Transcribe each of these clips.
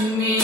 me.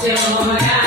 Senhor.